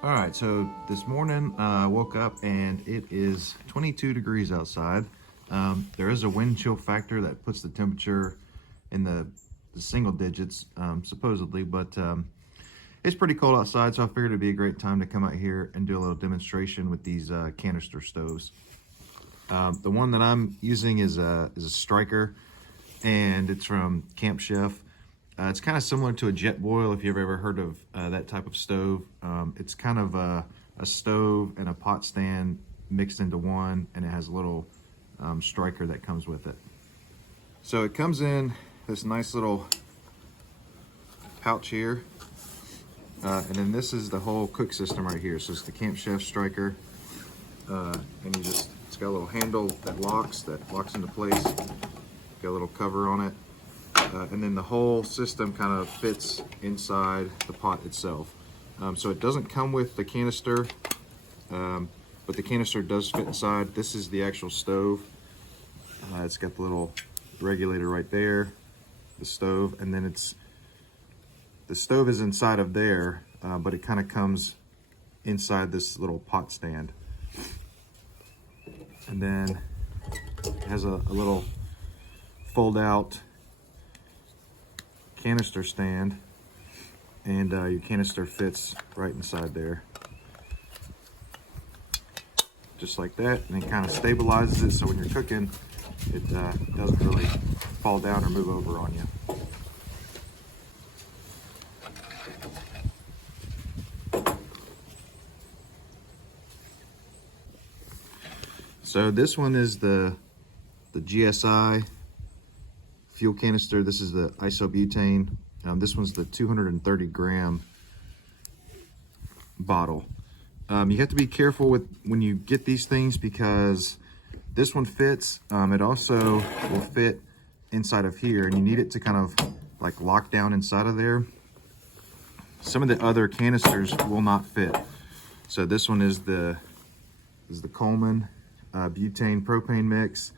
All right, so this morning I woke up and it is 22 degrees outside. There is a wind chill factor that puts the temperature in the single digits, supposedly, but it's pretty cold outside, so I figured it'd be a great time to come out here and do a little demonstration with these canister stoves. The one that I'm using is a Stryker, and it's from Camp Chef. It's kind of similar to a jet boil if you've ever heard of that type of stove. It's kind of a stove and a pot stand mixed into one, and it has a little Stryker that comes with it. So it comes in this nice little pouch here, and then this is the whole cook system right here. So it's the Camp Chef Stryker, and it's got a little handle that locks into place. Got a little cover on it. And then the whole system kind of fits inside the pot itself. So it doesn't come with the canister, but the canister does fit inside. This is the actual stove. It's got the little regulator right there, the stove, and then the stove is inside of there, but it kind of comes inside this little pot stand. And then it has a little fold out canister stand, and your canister fits right inside there, just like that, and it kind of stabilizes it so when you're cooking it doesn't really fall down or move over on you. So this one is the GSI fuel canister. This is the isobutane. This one's the 230 gram bottle. You have to be careful when you get these things because this one fits. It also will fit inside of here, and you need it to kind of like lock down inside of there. Some of the other canisters will not fit. So this one is the Coleman butane propane mix.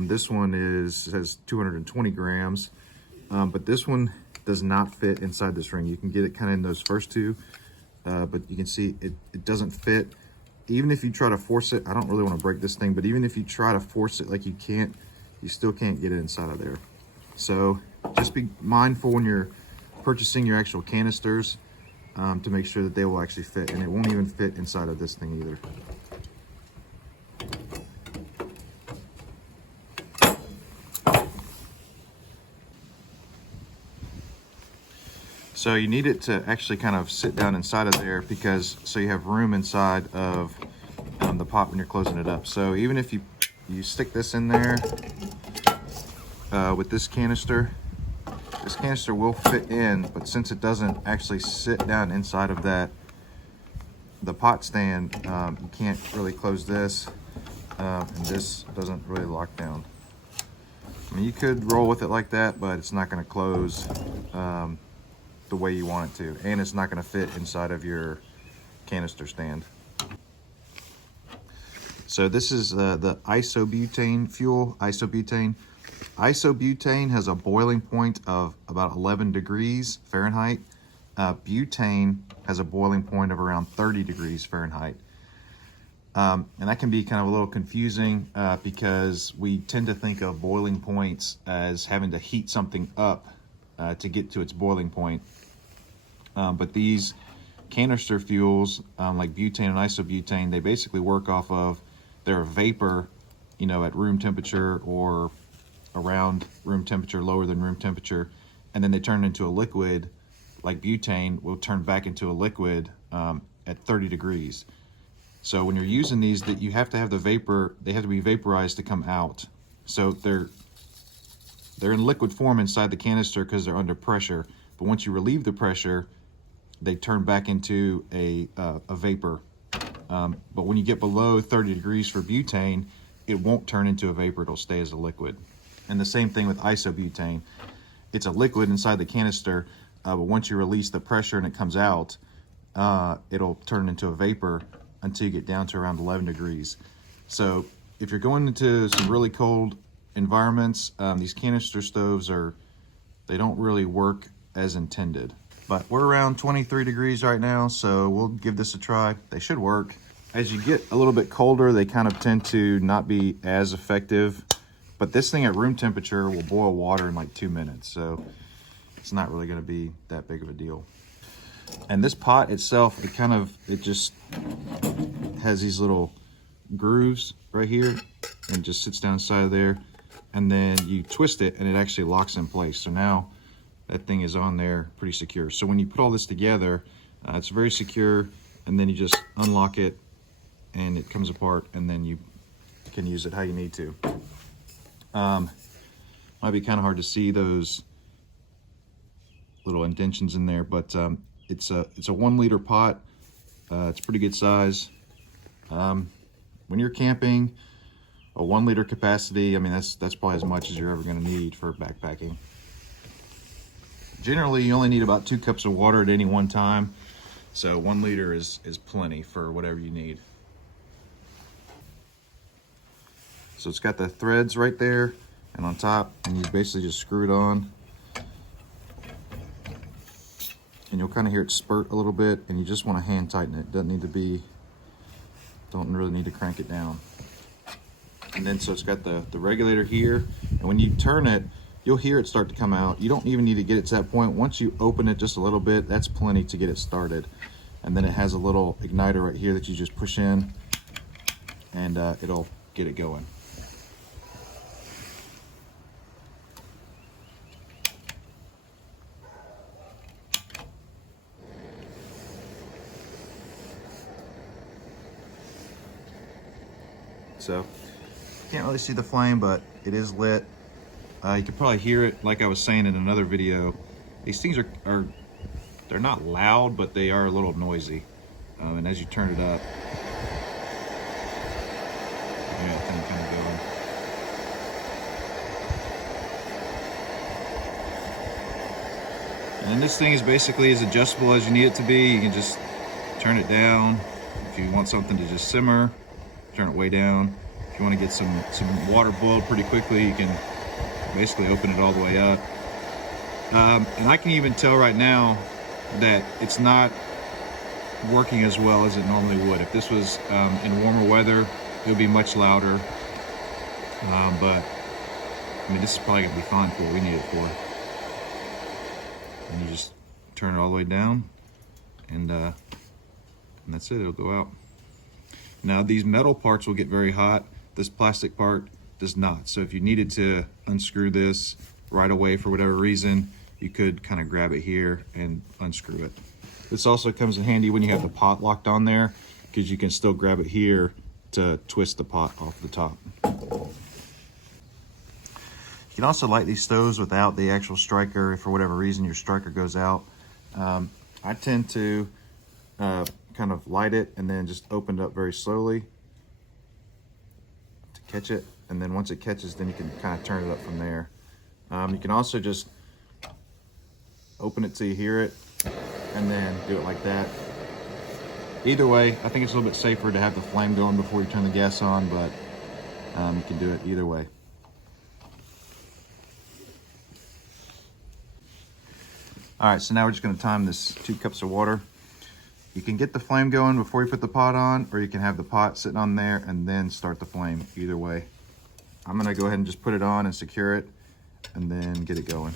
This one has 220 grams, but this one does not fit inside this ring. You can get it kind of in those first two, but you can see it doesn't fit. Even if you try to force it, I don't really want to break this thing, but even if you try to force it, like you still can't get it inside of there. So just be mindful when you're purchasing your actual canisters to make sure that they will actually fit, and it won't even fit inside of this thing either. So you need it to actually kind of sit down inside of there so you have room inside of the pot when you're closing it up. So even if you stick this in there with this canister will fit in, but since it doesn't actually sit down inside of the pot stand, you can't really close this, and this doesn't really lock down. I mean, you could roll with it like that, but it's not going to close the way you want it to, and it's not going to fit inside of your canister stand. So this is the isobutane fuel. Isobutane has a boiling point of about 11 degrees Fahrenheit. Butane has a boiling point of around 30 degrees Fahrenheit. And that can be kind of a little confusing because we tend to think of boiling points as having to heat something up to get to its boiling point. But these canister fuels, like butane and isobutane, they basically work off of their vapor, at room temperature or around room temperature, lower than room temperature, and then they turn into a liquid. Like butane will turn back into a liquid at 30 degrees. So when you're using these, that you have to have the vapor, they have to be vaporized to come out. So they're in liquid form inside the canister because they're under pressure. But once you relieve the pressure, they turn back into a vapor. But when you get below 30 degrees for butane, it won't turn into a vapor, it'll stay as a liquid. And the same thing with isobutane. It's a liquid inside the canister, but once you release the pressure and it comes out, it'll turn into a vapor until you get down to around 11 degrees. So if you're going into some really cold environments, these canister stoves they don't really work as intended. But we're around 23 degrees right now, so we'll give this a try. They should work. As you get a little bit colder, they kind of tend to not be as effective. But this thing at room temperature will boil water in like 2 minutes, so it's not really going to be that big of a deal. And this pot itself, it just has these little grooves right here, and just sits down inside of there. And then you twist it, and it actually locks in place. So now that thing is on there pretty secure. So when you put all this together, it's very secure, and then you just unlock it, and it comes apart, and then you can use it how you need to. Might be kind of hard to see those little indentions in there, but it's a 1 liter pot. It's pretty good size. When you're camping, a 1 liter capacity, I mean, that's probably as much as you're ever going to need for backpacking. Generally, you only need about 2 cups of water at any one time, so 1 liter is plenty for whatever you need. So it's got the threads right there and on top, and you basically just screw it on. And you'll kind of hear it spurt a little bit, and you just want to hand tighten it. Don't really need to crank it down. And then so it's got the regulator here, and when you turn it, you'll hear it start to come out. You don't even need to get it to that point. Once you open it just a little bit, that's plenty to get it started. And then it has a little igniter right here that you just push in, and it'll get it going. So can't really see the flame, but it is lit. You can probably hear it, like I was saying in another video. These things they're not loud, but they are a little noisy. And as you turn it up, yeah, kind of going. And this thing is basically as adjustable as you need it to be. You can just turn it down if you want something to just simmer. Turn it way down. If you want to get some water boiled pretty quickly, you can basically open it all the way up. And I can even tell right now that it's not working as well as it normally would. If this was in warmer weather, it would be much louder. But I mean, this is probably gonna be fine for what we need it for. And you just turn it all the way down, and that's it. It'll go out. Now these metal parts will get very hot. This plastic part does not. So if you needed to unscrew this right away for whatever reason, you could kind of grab it here and unscrew it. This also comes in handy when you have the pot locked on there, because you can still grab it here to twist the pot off the top. You can also light these stoves without the actual Stryker if for whatever reason your Stryker goes out. I tend to kind of light it and then just open it up very slowly to catch it, and then once it catches, then you can kind of turn it up from there. You can also just open it till you hear it and then do it like that. Either way, I think it's a little bit safer to have the flame going before you turn the gas on, but you can do it either way. All right, so now we're just gonna time this 2 cups of water. You can get the flame going before you put the pot on, or you can have the pot sitting on there and then start the flame. Either way. I'm gonna go ahead and just put it on and secure it and then get it going.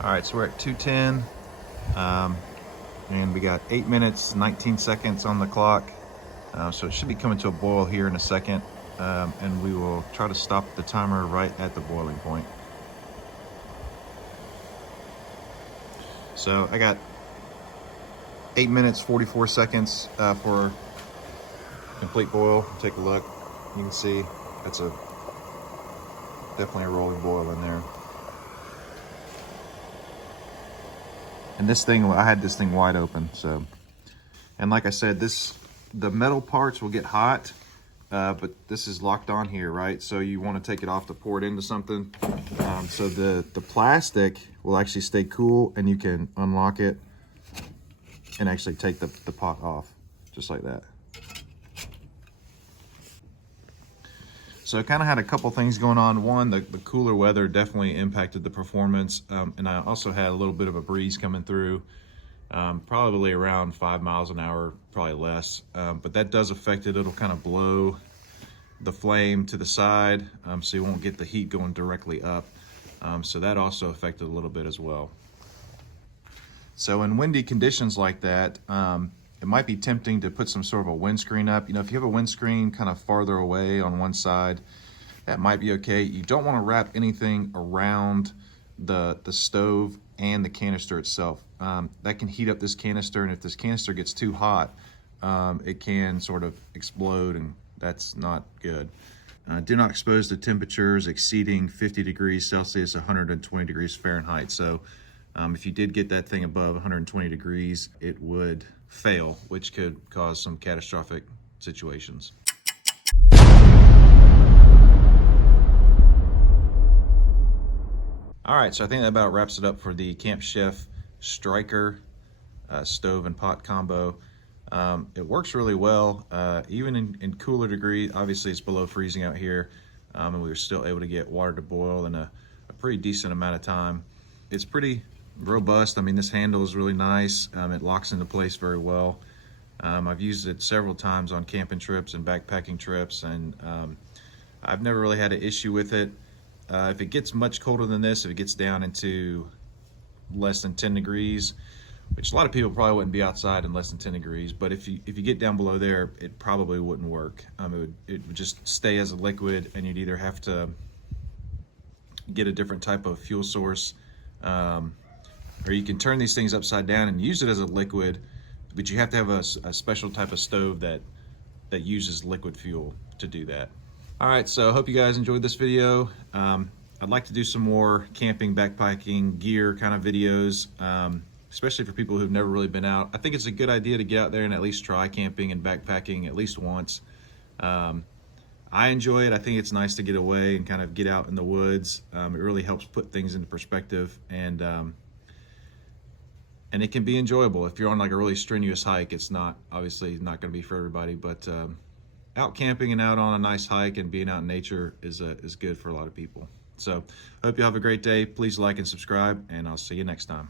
All right, so we're at 210, and we got 8 minutes, 19 seconds on the clock. So it should be coming to a boil here in a second, and we will try to stop the timer right at the boiling point. So I got 8 minutes, 44 seconds for complete boil. Take a look. You can see that's definitely a rolling boil in there. And this thing, I had this thing wide open, so. And like I said, this the metal parts will get hot, but this is locked on here, right? So you want to take it off to pour it into something. So the plastic will actually stay cool, and you can unlock it and actually take the pot off, just like that. So I kind of had a couple things going on. One, the cooler weather definitely impacted the performance, and I also had a little bit of a breeze coming through, probably around 5 miles an hour, probably less, but that does affect it. It'll kind of blow the flame to the side, so you won't get the heat going directly up. So that also affected a little bit as well. So in windy conditions like that, it might be tempting to put some sort of a windscreen up. You know, if you have a windscreen kind of farther away on one side, that might be okay. You don't want to wrap anything around the stove and the canister itself. That can heat up this canister, and if this canister gets too hot, it can sort of explode, and that's not good. Do not expose to temperatures exceeding 50 degrees Celsius, 120 degrees Fahrenheit. So if you did get that thing above 120 degrees, it would fail, which could cause some catastrophic situations. All right, so I think that about wraps it up for the Camp Chef Stryker stove and pot combo. It works really well, even in cooler degrees. Obviously it's below freezing out here, and we were still able to get water to boil in a pretty decent amount of time. It's pretty robust. I mean, this handle is really nice. It locks into place very well. I've used it several times on camping trips and backpacking trips, and I've never really had an issue with it. If it gets much colder than this, if it gets down into less than 10 degrees, which a lot of people probably wouldn't be outside in less than 10 degrees, but if you get down below there, it probably wouldn't work. It would just stay as a liquid, and you'd either have to get a different type of fuel source, or you can turn these things upside down and use it as a liquid, but you have to have a special type of stove that uses liquid fuel to do that. All right, so I hope you guys enjoyed this video. I'd like to do some more camping, backpacking, gear kind of videos, especially for people who've never really been out. I think it's a good idea to get out there and at least try camping and backpacking at least once. I enjoy it. I think it's nice to get away and kind of get out in the woods. It really helps put things into perspective, and it can be enjoyable. If you're on like a really strenuous hike, it's obviously not going to be for everybody, but out camping and out on a nice hike and being out in nature is good for a lot of people. So I hope you have a great day. Please like and subscribe, and I'll see you next time.